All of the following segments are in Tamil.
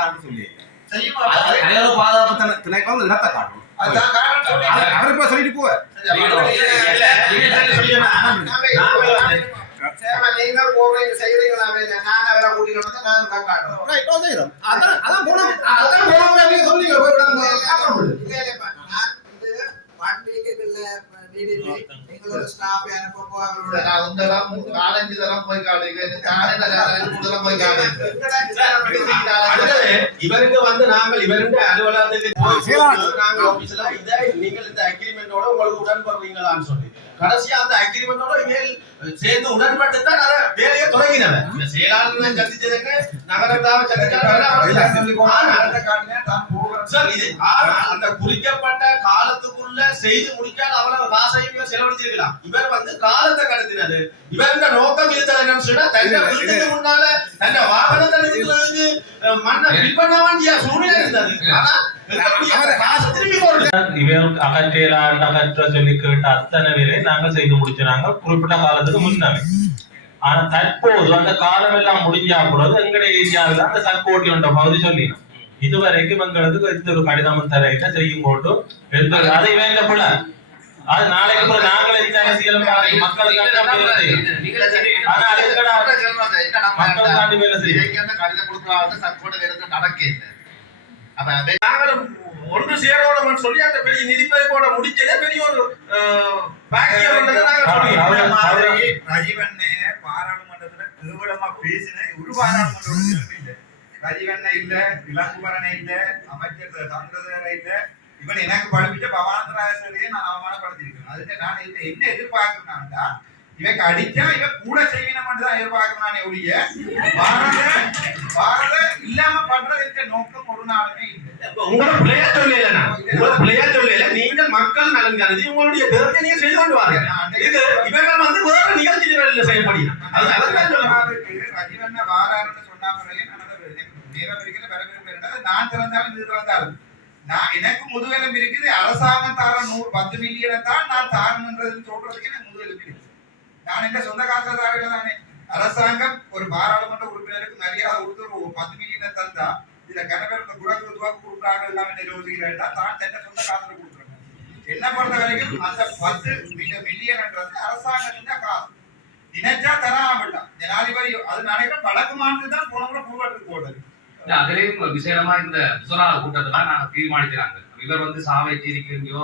செய்யலாம்னு சொல்லி பாதுகாப்பு திணைக்களம் இடத்தை காட்டும். அவர் இப்ப சொல்லிட்டு போவார். நீங்கள் போறீங்க செய்யறீங்களா? நான் அவரை கூட்டிட்டு வந்து நான் காட்டுறோம். ரைட் செய்யறோம். அதான் போலாம். அதான் போலாம் நீங்க சொன்னீங்க. நான் இது வண்டிக்குள்ள டிடிபி எங்களோட ஸ்டாஃப் அனுப்ப போறோம். நான் உந்தரம் நாலஞ்சு தரம் போய் காட்டுங்க. காலையில முதல்ல போய் காட்டுங்க. இவருக்கு வந்து நாங்கள் இவருடைய அலுவலகத்துக்கு நாங்கள் ஆபீஸ்ல இதை நீங்கள் இந்த அக்ரிமெண்டோட உங்களுக்கு உடன்படுறீங்களான்னு சொல்லி கடைசியா அந்த அக்ரிமெண்டோட இவர்கள் சேர்ந்து உடன்பட்டு தான் அதை வேலையை தொடங்கினவன். இந்த செயலாளர்கள் சந்திச்சதுக்கு நகரத்தாவை அந்த குறிக்கப்பட்ட காலத்துக்குள்ள செய்து முடிக்காத அவ்வளவு காசையும் செலவழிச்சிருக்கலாம். இவர் வந்து காலத்தை கடத்தினது. இவருடைய நோக்கம் இருந்தது என்னன்னு சொன்னா தன்னை வீட்டுக்கு முன்னால தன்னை வாகனத்தை நிறுத்துறதுக்கு மண்ணை பின்பற்ற வேண்டிய சூழ்நிலை இருந்தது. ஆனா அகற்ற சொல்லி கேட்ட அத்தனை வேலை நாங்கள் செய்து முடிச்சாங்க குறிப்பிட்ட காலத்துக்கு முன்னாடி. ஆனா தற்போது அந்த காலம் எல்லாம் முடிஞ்சா கூட எங்களுடைய ஏரியாவில் அந்த சர்க்கோட்டி என்ற பகுதி சொல்லினோம். இதுவரைக்கும் எங்களுக்கு எந்த ஒரு கடிதமும் தரையில செய்யும் போட்டு அதை வேண்ட போல அது நாளைக்கு கூட நாங்களே இந்த அரசியலும் மக்களுக்காண்டி வேலை செய்யும் கடிதம் கொடுக்காத சர்க்கோட வேலை நடக்க நாங்களும் ஒன்று சேரோம் சொல்லி அந்த பெரிய நிதிப்பதிப்போட முடிச்சதே பெரிய ஒரு பாக்கியம். ரஜீவண்ணே பாராளுமன்றத்துல கேவலமா பேசின ஒரு பாராளுமன்றம் இல்ல. ரஜீவண்ணே இல்ல, இளங்குமரனே இல்ல, அமைச்சர் சந்திரசேகர இல்ல. இவன் எனக்கு படிப்பிச்ச பவானந்தராஜரையே நான் அவமானப்படுத்திருக்கேன். அதுக்கு நான் என்ன எதிர்பார்க்கிறேன்னா இவக்கு அடிச்சா இவன் கூட செய்யணும் தான் எதிர்பார்க்கிறானே ஒழிய பாரத இல்லாம பண்றது நோக்கம் ஒரு நாளுமே இல்லை. உங்களோட பிள்ளையா சொல்லல நீங்கள் மக்கள் நலன் கருதி உங்களுடைய தேர்தலை நீங்க செய்து கொண்டு வாங்க. இது இவர்கள் வந்து வேற நிகழ்ச்சிகளில் செயல்படுகிறார். ரஜீவண்ண வாராருன்னு சொன்னா பிறகு நேரம் இருக்கிற பிறகு நான் திறந்தாலும் இது திறந்தாலும் நான் எனக்கு முதுகெலும்பு இருக்குது. அரசாங்கம் தார 10 மில்லியனை தான் நான் தாரணுன்றதுன்னு சொல்றதுக்கு எனக்கு முதுகெலும்பு இருக்குது. நான் எந்த சொந்த காசுல தாரல தானே. அரசாங்கம் ஒரு பாராளுமன்ற உறுப்பினருக்கு மரியாதை கொடுத்து ஒரு 10 மில்லியனை தந்தா இதுல கணவர் குரங்கு துவாக்கு கொடுக்குறாங்க எல்லாமே யோசிக்கிறேன் தான் தன்னை சொந்த காசுல கொடுக்குறாங்க. என்ன பொறுத்த வரைக்கும் அந்த 10 மில்லியன்ன்றது அரசாங்கத்தின் காசு. நினைச்சா தராமட்டான் ஜனாதிபதி. அது நினைக்கிறோம் வடக்கு மாநிலம் தான் போன கூட பூர்வாட்டுக்கு போடுறது. அதுலயும் விசேஷமா இந்த முசலா கூட்டத்தெல்லாம் நாங்க தீர்மானிக்கிறாங்க. இவர் வந்து சாவை தீர்க்கிறோ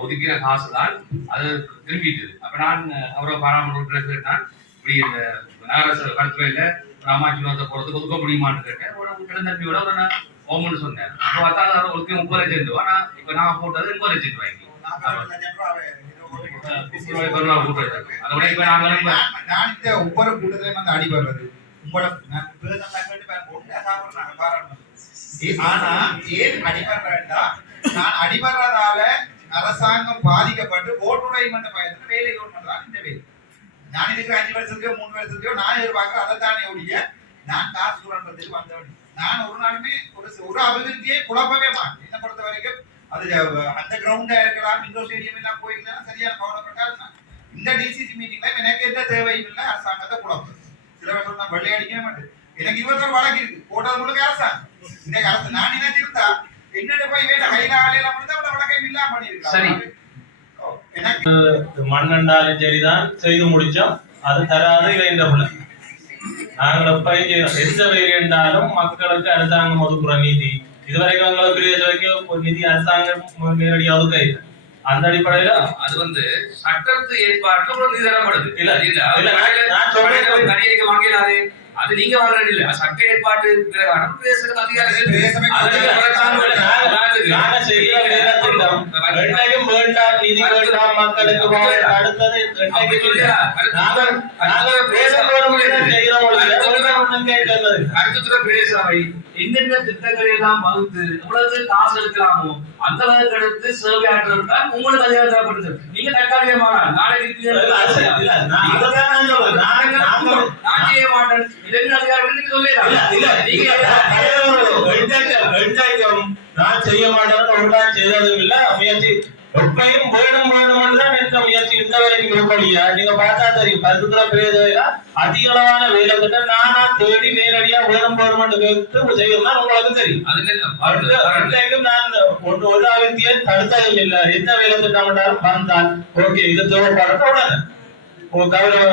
ஒதுக்கிற காசு தான் அது திரும்பிட்டு. அப்ப நான் அவரை பாராளுமன்ற கேட்டான் இப்படி இந்த நகர கருத்துறையில ராமாட்சியத்தை போறதுக்கு ஒதுக்க முடியுமான்னு கேட்டேன். கிடந்தம்பியோட ஒரு ஓமன்னு சொன்னேன். அப்ப பார்த்தா ஒதுக்கி 30 லட்சம் ரூபாய். நான் இப்ப நான் போட்டது 30 லட்சம் ரூபாய்க்கு. ஒவ்வொரு கூட்டத்திலையும் வந்து அடிபடுறது உங்களோட ஆனா ஏன் அடிபடுறா நான் அடிபடுறதால அரசாங்கம் பாதிக்கப்பட்டு ஓட்டுடை மன்ற பயத்துல வேலை பண்றாங்க. இந்த வேலை நான் இதுக்கு 5 வருஷத்துக்கோ 3 வருஷத்துக்கோ நான் எதிர்பார்க்க அதைத்தானே ஒழிய நான் காசு சுரண்டதுக்கு வந்தவன். நான் ஒரு நாளுமே ஒரு அபிவிருத்தியை குழப்பவே மாட்டேன். என்ன பொறுத்த வரைக்கும் அது அந்த கிரவுண்டா இருக்கலாம், இண்டோர் ஸ்டேடியம் எல்லாம் போயிருந்தா சரியான கவலைப்பட்டால் இந்த டிசிசி மீட்டிங்ல எனக்கு எந்த தேவையும் இல்லை. அரசாங்கத்தை குழப்பம் சில வருஷம் நான் வெள்ளை அடிக்கவே மாட்டேன். எனக்கு 21 வழக்கு இருக்கு. போட்டது முழுக்க அரசாங்கம். இன்னைக்கு அரசு நான் நினைச்சிருந்தா என்னோட போய் வேலை கையில ஆலையில மட்டும் தான் வழக்கை இல்லாம பண்ணிருக்காங்க. எனக்கு மண்ணண்டாலும் சரிதான் செய்து முடிச்சோம். அது தராது வேண்டப்பட நாங்கள் எப்ப எந்த வேலை என்றாலும் மக்களுக்கு அரசாங்கம் ஒதுக்குற நீதி இதுவரைக்கும் எங்களுக்கு பெரிய வரைக்கும் ஒரு நிதி அரசாங்கம் நேரடியாக ஒதுக்க இல்லை. அந்த அடிப்படையில அது வந்து சட்டத்து ஏற்பாட்டு ஒரு நிதி தரப்படுது. தனியடிக்க வாங்கிடாது. அது நீங்க வாங்குறது இல்ல. சட்ட ஏற்பாட்டு பிரகாரம் பேசுறது அதிகாரிகள் நிதி வேண்டாம் மக்களுக்கு அடுத்தது பேசுறவை எந்தெந்த திட்டங்களை எல்லாம் வகுத்து எவ்வளவு காசு எடுக்கலாமோ அந்த அளவுக்கு எடுத்து சேவை ஆற்றுவதற்காக உங்களுக்கு அதிகாரம் தரப்படுது. நீங்க தற்காலிகமான நாளைக்கு நான் செய்ய மாட்டேன் நான் செய்ய மாட்டேன் செய்ததும் இல்ல முயற்சி எப்பயும் வேணும் தான் எந்த முயற்சி இந்த வரைக்கும் இருக்கலையா நீங்க பார்த்தா தெரியும் பருத்துல பேரையா அதிக அளவான வேலை திட்ட நானா தேடி நேரடியா வேணும் கேட்டு செய்யணும்னா உங்களுக்கு தெரியும். அதுக்கும் நான் ஒரு ஆவித்தியை தடுத்ததும் இல்லை. எந்த வேலை திட்டம் வந்தால் ஓகே இது தேவைப்படுற உடனே கௌரவ